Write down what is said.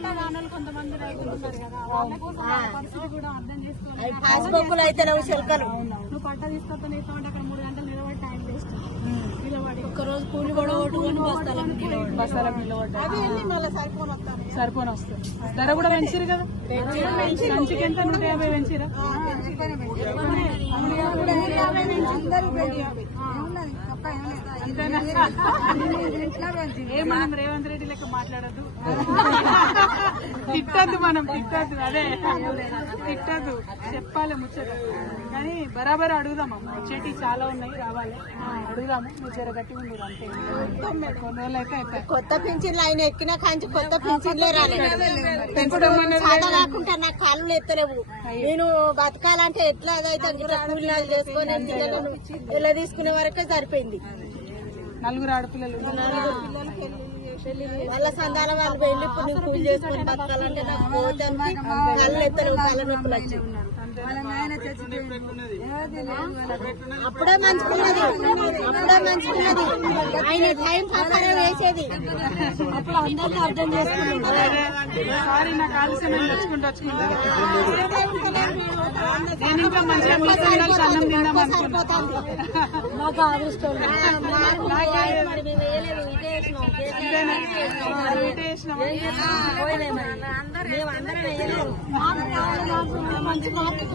పాసుబుక్లు అయితే నువ్వు చిల్కలు నువ్వు పట్ట తీసుకొస్తా నీతో అక్కడ మూడు గంటలు నిలబడి టైం వేస్ట్ సరిపోని వస్తుంది ధర కూడా మంచిది కదా మంచి గంట నూట యాభై పెంచారా రేవంత్ రెడ్డి లెక్క మాట్లాడద్దు తిట్టదు మనం తిట్టదు అదే తిట్టదు చెప్పాలి ముచ్చట కానీ బరాబర్ అడుగుదాం అమ్మ వచ్చేటి చాలా ఉన్నాయి రావాలి అడుగుదాము ముచ్చర గట్టి ఉండదు అంతే కొనలేకే కొత్త పింఛన్ ఆయన ఎక్కినా కాంచి కొత్త పింఛన్ రాకుండా నా కాళ్ళు ఎత్తలేవు నేను బతకాలంటే ఎట్లా అదైతే ఎలా తీసుకునే వరకే సరిపోయింది నలుగురు ఆడపిల్లలు నలుగురు మళ్ళా సంతానం వాళ్ళు వెళ్ళి పూజ పూజ చేసుకుని బతకాలంటే నాకు పోతే కళ్ళెత్తలు కళ్ళ నొప్పులు వచ్చి ఉన్నారు వాళ్ళ అప్పుడే మంచుకున్నది అప్పుడే మంచుకున్నది ఆయన టైం పక్కన వేసేది అప్పుడు అందరికీ అర్థం చేసుకుంటుంది మాకు అదృష్టం మంచి